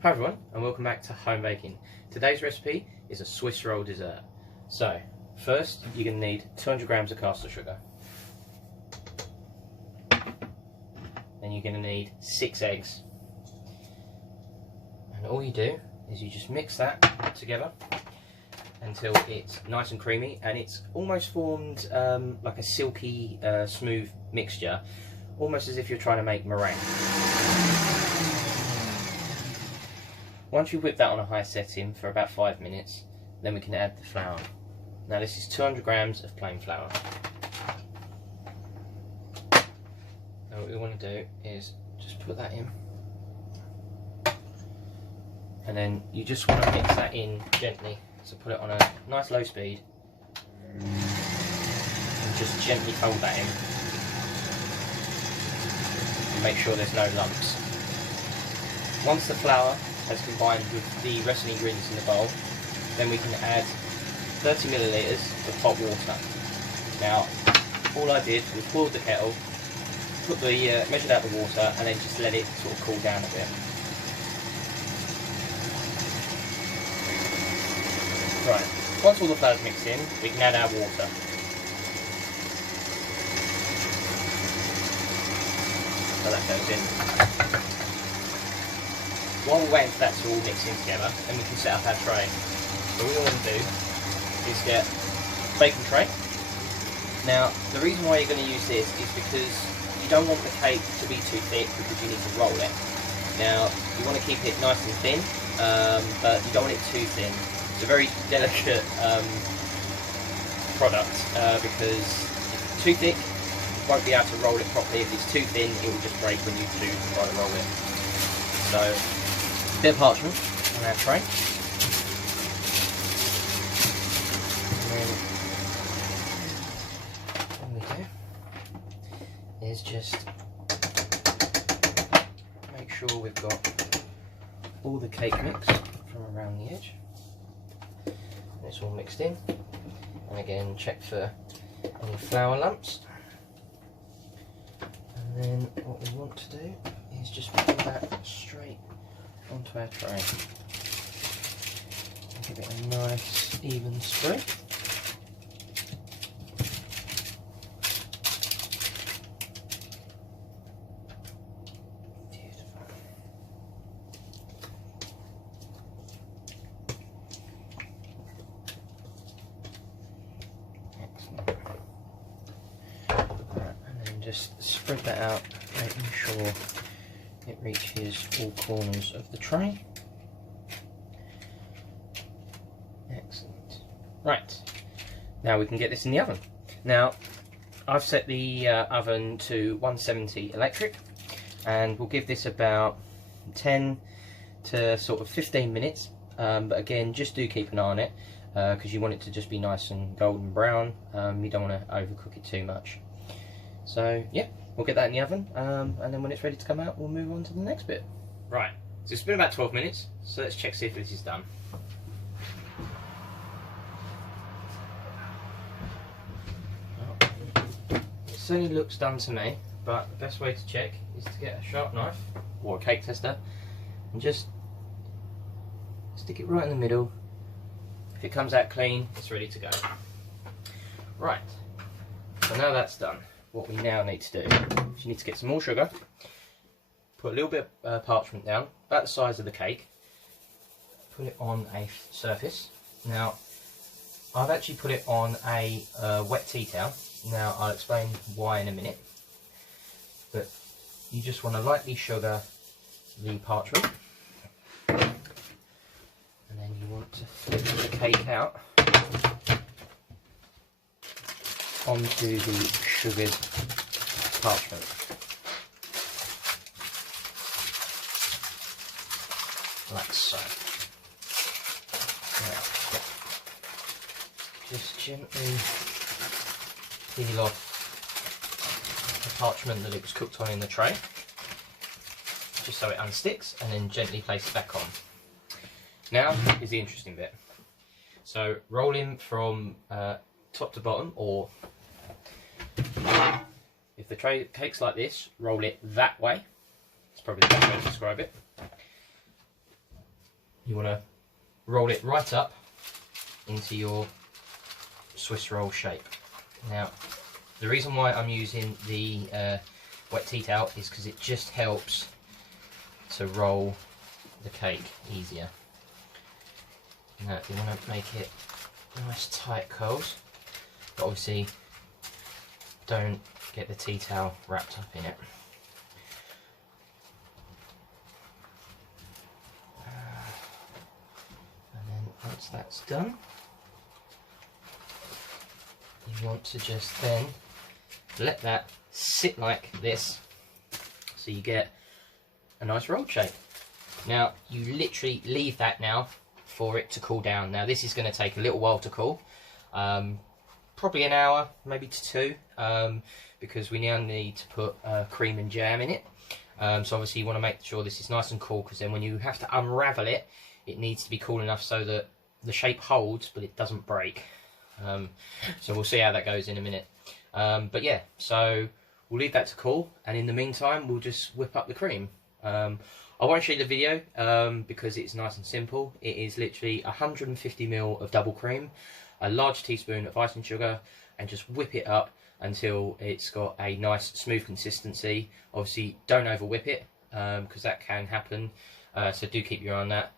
Hi everyone, and welcome back to Home Baking. Today's recipe is a Swiss roll dessert. So, first you're going to need 200 grams of caster sugar. Then you're going to need 6 eggs. And all you do is you just mix that together until it's nice and creamy, and it's almost formed like a silky, smooth mixture, almost as if you're trying to make meringue. Once you whip that on a high setting for about 5 minutes, then we can add the flour. Now this is 200 grams of plain flour. Now what we want to do is just put that in. And then you just want to mix that in gently. So put it on a nice low speed. And just gently fold that in. And make sure there's no lumps. Once the flour has combined with the rest of the ingredients in the bowl, then we can add 30 millilitres of hot water. Now, all I did was boil the kettle, put the measured out the water, and then just let it sort of cool down a bit. Right, once all the flour's mixed in, we can add our water. So that goes in. While we're waiting for that to all mix in together, then we can set up our tray. So what we want to do is get a baking tray. Now, the reason why you're going to use this is because you don't want the cake to be too thick, because you need to roll it. Now, you want to keep it nice and thin, but you don't want it too thin. It's a very delicate product, because if it's too thick, you won't be able to roll it properly. If it's too thin, it will just break when you do try to roll it. So, a bit of parchment on our tray, and then what we do is just make sure we've got all the cake mix from around the edge. It's all mixed in, and again check for any flour lumps, and then what we want to do is just pour that straight onto our tray. Give it a nice even spread. Beautiful. Excellent. Right, and then just spread that out, making sure it reaches all corners of the tray. Excellent. Right, now we can get this in the oven. Now, I've set the oven to 170 electric, and we'll give this about 10 to sort of 15 minutes. But again, just do keep an eye on it, because you want it to just be nice and golden brown. You don't want to overcook it too much. So yeah, we'll get that in the oven, and then when it's ready to come out, we'll move on to the next bit. Right, so it's been about 12 minutes, so let's check, see if this is done. It certainly looks done to me, but the best way to check is to get a sharp knife or a cake tester and just stick it right in the middle. If it comes out clean, it's ready to go. Right, so now that's done, what we now need to do is you need to get some more sugar, put a little bit of parchment down, about the size of the cake, put it on a surface. Now, I've actually put it on a wet tea towel. Now, I'll explain why in a minute, but you just want to lightly sugar the parchment, and then you want to flip the cake out onto the sugared parchment. Like so. Now, just gently peel off the parchment that it was cooked on in the tray, just so it unsticks, and then gently place it back on. Now is the interesting bit. So roll in from top to bottom, or if the cake's like this, roll it that way. It's probably the best way to describe it. you want to roll it right up into your Swiss roll shape. Now, the reason why I'm using the wet tea towel is because it just helps to roll the cake easier. Now, you want to make it nice tight curls, but obviously don't get the tea towel wrapped up in it. And then once that's done, you want to just then let that sit like this, so you get a nice roll shape. Now, you literally leave that now for it to cool down. Now, this is going to take a little while to cool, probably an hour, maybe to two, because we now need to put cream and jam in it. So obviously you want to make sure this is nice and cool, because then when you have to unravel it, it needs to be cool enough so that the shape holds but it doesn't break. So we'll see how that goes in a minute. But yeah, so we'll leave that to cool, and in the meantime we'll just whip up the cream. I won't show you the video because it's nice and simple. It is literally 150 ml of double cream, a large teaspoon of icing sugar, and just whip it up until it's got a nice smooth consistency. Obviously don't over whip it because that can happen, so do keep your eye on that.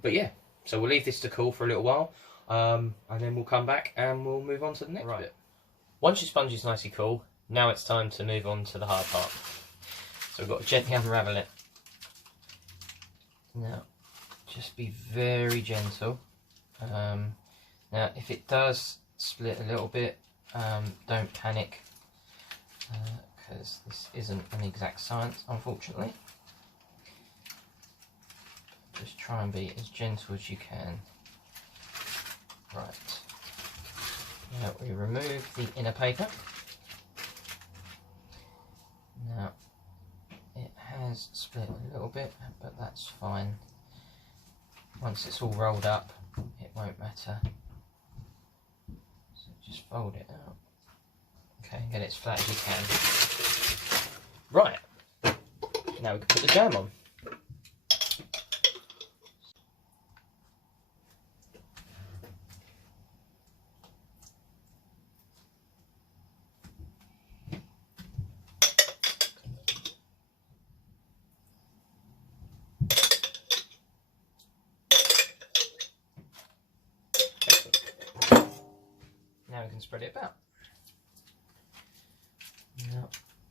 But yeah, so we'll leave this to cool for a little while, and then we'll come back and we'll move on to the next bit. Once your sponge is nicely cool, now it's time to move on to the hard part. So we've got to gently unravel it. Now, just be very gentle. Now, if it does split a little bit, don't panic, because this isn't an exact science, unfortunately. Just try and be as gentle as you can. Right. Now we remove the inner paper. Now, it has split a little bit, but that's fine. Once it's all rolled up, it won't matter. So just fold it out. Okay, get it as flat as you can. Right, now we can put the jam on. Now we can spread it about. Now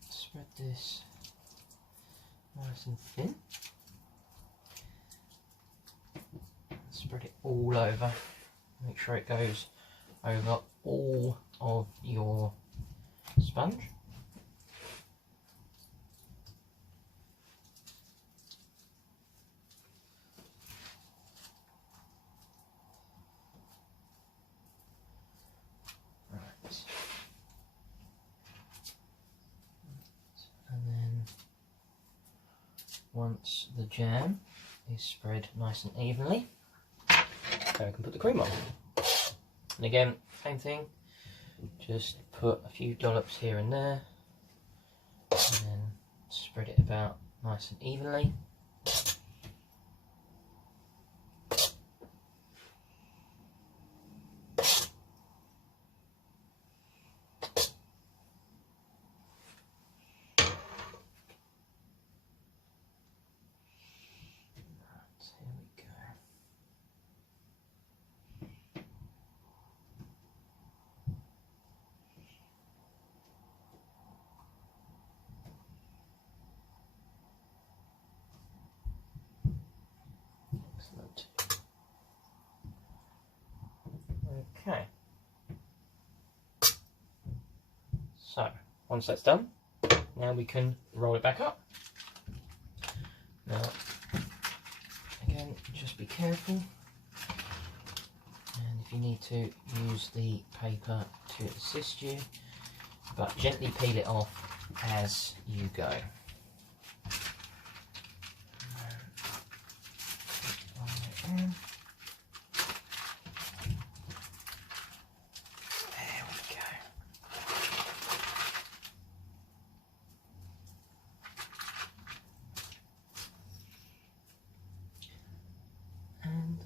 spread this nice and thin. Spread it all over. Make sure it goes over all of your sponge. And then once the jam is spread nice and evenly, then we can put the cream on. And again, same thing, just put a few dollops here and there, and then spread it about nice and evenly. Okay, so once that's done, now we can roll it back up. Now, again, just be careful, and if you need to, use the paper to assist you, but gently peel it off as you go.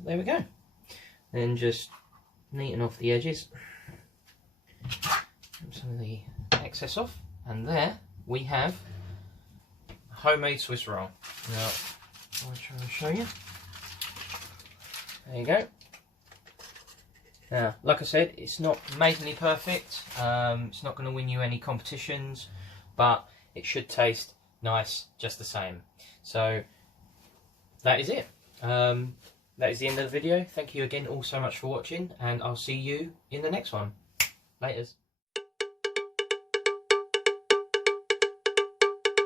there we go. Then just neaten off the edges, some of the excess off, and there we have a homemade Swiss roll. Now I'll try and show you. There you go. Now, like I said, it's not amazingly perfect. It's not going to win you any competitions, but it should taste nice just the same. So that is it. That is the end of the video. Thank you again all so much for watching, and I'll see you in the next one. Laters.